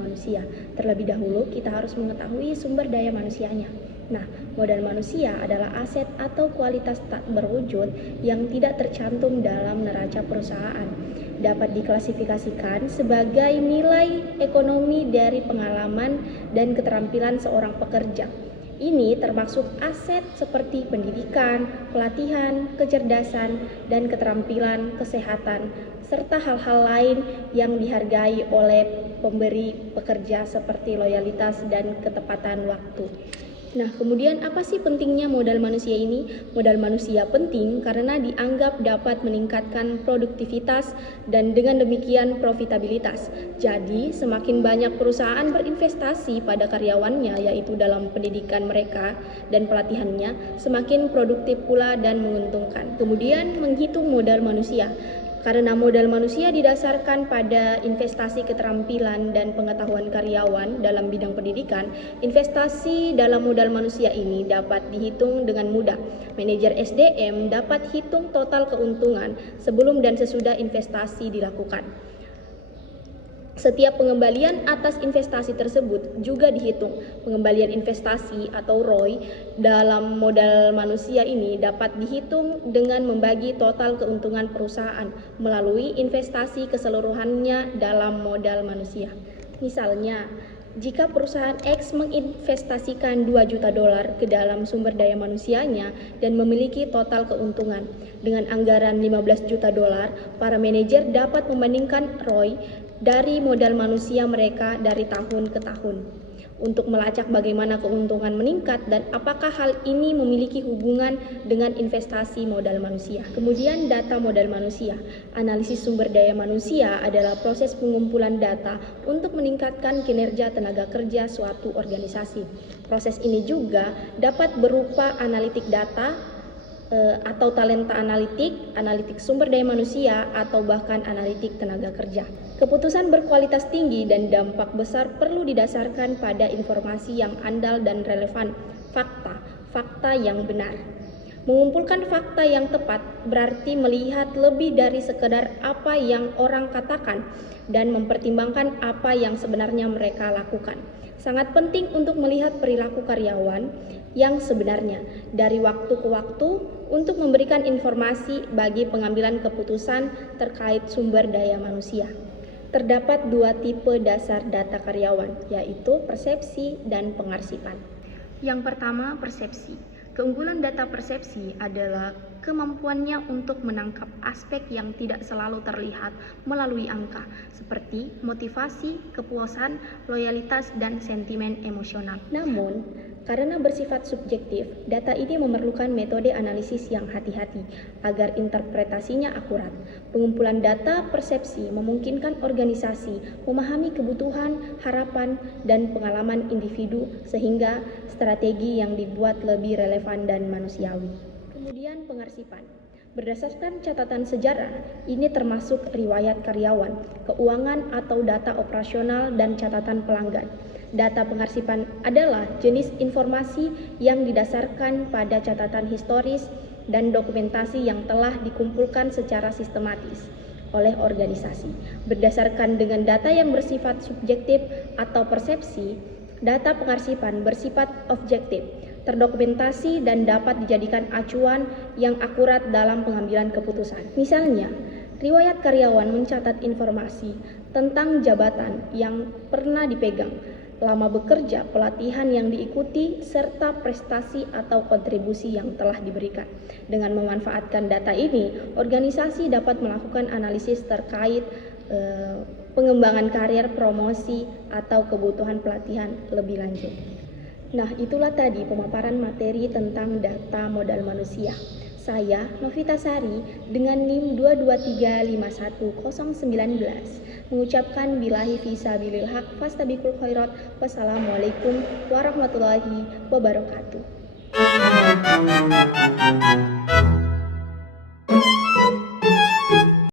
manusia. Terlebih dahulu kita harus mengetahui sumber daya manusianya. Nah, modal manusia adalah aset atau kualitas tak berwujud yang tidak tercantum dalam neraca perusahaan. Dapat diklasifikasikan sebagai nilai ekonomi dari pengalaman dan keterampilan seorang pekerja. Ini termasuk aset seperti pendidikan, pelatihan, kecerdasan, dan keterampilan kesehatan, serta hal-hal lain yang dihargai oleh pemberi pekerja seperti loyalitas dan ketepatan waktu. Nah, kemudian apa sih pentingnya modal manusia ini? Modal manusia penting karena dianggap dapat meningkatkan produktivitas dan dengan demikian profitabilitas. Jadi, semakin banyak perusahaan berinvestasi pada karyawannya, yaitu dalam pendidikan mereka dan pelatihannya, semakin produktif pula dan menguntungkan. Kemudian, menghitung modal manusia. Karena modal manusia didasarkan pada investasi keterampilan dan pengetahuan karyawan dalam bidang pendidikan, investasi dalam modal manusia ini dapat dihitung dengan mudah. Manajer SDM dapat hitung total keuntungan sebelum dan sesudah investasi dilakukan. Setiap pengembalian atas investasi tersebut juga dihitung. Pengembalian investasi atau ROI dalam modal manusia ini dapat dihitung dengan membagi total keuntungan perusahaan melalui investasi keseluruhannya dalam modal manusia. Misalnya, jika perusahaan X menginvestasikan 2 juta dolar ke dalam sumber daya manusianya dan memiliki total keuntungan dengan anggaran 15 juta dolar, para manajer dapat membandingkan ROI dari modal manusia mereka dari tahun ke tahun untuk melacak bagaimana keuntungan meningkat dan apakah hal ini memiliki hubungan dengan investasi modal manusia. Kemudian data modal manusia. Analisis sumber daya manusia adalah proses pengumpulan data untuk meningkatkan kinerja tenaga kerja suatu organisasi. Proses ini juga dapat berupa analitik data atau talenta analitik sumber daya manusia, atau bahkan analitik tenaga kerja. Keputusan berkualitas tinggi dan dampak besar perlu didasarkan pada informasi yang andal dan relevan, fakta yang benar. Mengumpulkan fakta yang tepat berarti melihat lebih dari sekedar apa yang orang katakan dan mempertimbangkan apa yang sebenarnya mereka lakukan. Sangat penting untuk melihat perilaku karyawan yang sebenarnya dari waktu ke waktu untuk memberikan informasi bagi pengambilan keputusan terkait sumber daya manusia. Terdapat 2 tipe dasar data karyawan, yaitu persepsi dan pengarsipan. Yang pertama, persepsi. Keunggulan data persepsi adalah kemampuannya untuk menangkap aspek yang tidak selalu terlihat melalui angka, seperti motivasi, kepuasan, loyalitas, dan sentimen emosional. Namun, karena bersifat subjektif, data ini memerlukan metode analisis yang hati-hati agar interpretasinya akurat. Pengumpulan data persepsi memungkinkan organisasi memahami kebutuhan, harapan, dan pengalaman individu sehingga strategi yang dibuat lebih relevan dan manusiawi. Kemudian pengarsipan. Berdasarkan catatan sejarah, ini termasuk riwayat karyawan, keuangan atau data operasional, dan catatan pelanggan. Data pengarsipan adalah jenis informasi yang didasarkan pada catatan historis dan dokumentasi yang telah dikumpulkan secara sistematis oleh organisasi. Berdasarkan dengan data yang bersifat subjektif atau persepsi, data pengarsipan bersifat objektif, terdokumentasi dan dapat dijadikan acuan yang akurat dalam pengambilan keputusan. Misalnya, riwayat karyawan mencatat informasi tentang jabatan yang pernah dipegang, lama bekerja, pelatihan yang diikuti, serta prestasi atau kontribusi yang telah diberikan. Dengan memanfaatkan data ini, organisasi dapat melakukan analisis terkait pengembangan karir, promosi, atau kebutuhan pelatihan lebih lanjut. Nah, itulah tadi pemaparan materi tentang data modal manusia. Saya, Novita Sari, dengan NIM 223510019, mengucapkan billahi fisabilil haq fastabiqul khairat. Wassalamualaikum warahmatullahi wabarakatuh.